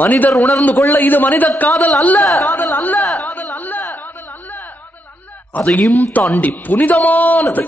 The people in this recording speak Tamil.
மனிதர் உணர்ந்து கொள்ள இது மனித காதல் அல்ல, அதையும் தாண்டி புனிதமானது.